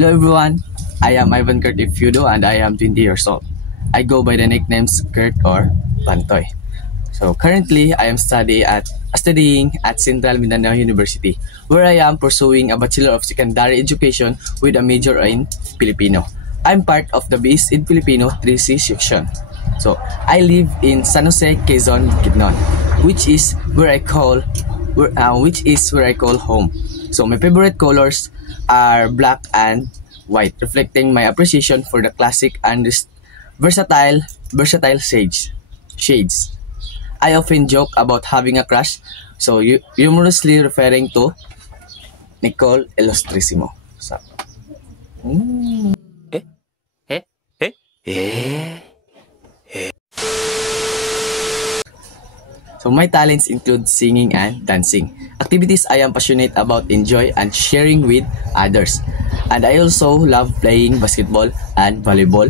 Hello everyone, I am Ivan Kurt Ifudo and I am 20 years old. I go by the nicknames Kurt or Pantoy. So currently, I am studying at Central Mindanao University, where I am pursuing a Bachelor of Secondary Education with a major in Filipino. I'm part of the Base in Filipino 3C section. So I live in San Jose, Quezon, Bukidnon, which is where I call home. So my favorite colors are black and white, reflecting my appreciation for the classic and versatile shades. I often joke about having a crush, so humorously referring to Nicole Illustrissimo. So, So my talents include singing and dancing, activities I am passionate about, enjoy and sharing with others. And I also love playing basketball and volleyball,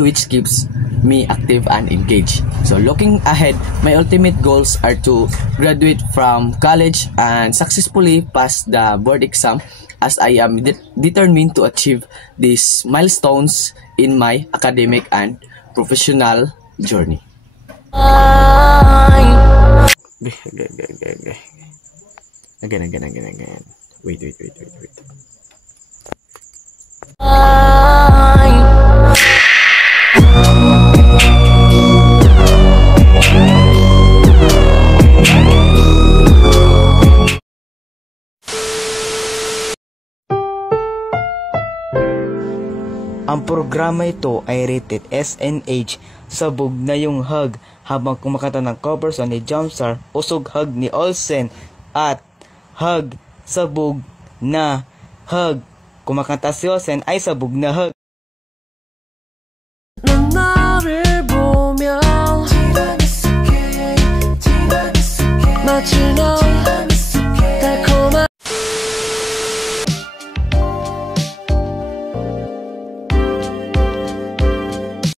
which keeps me active and engaged. So looking ahead, my ultimate goals are to graduate from college and successfully pass the board exam, as I am determined to achieve these milestones in my academic and professional journey. Again. Wait. Ang programa ito ay rated SNH, sabog na yung hug, habang kumakanta ng cover song ni Jumpstar, usog hug ni Olsen, at hug, sabog na hug. Kumakanta si Olsen ay sabog na hug. 나를 보면 마치 나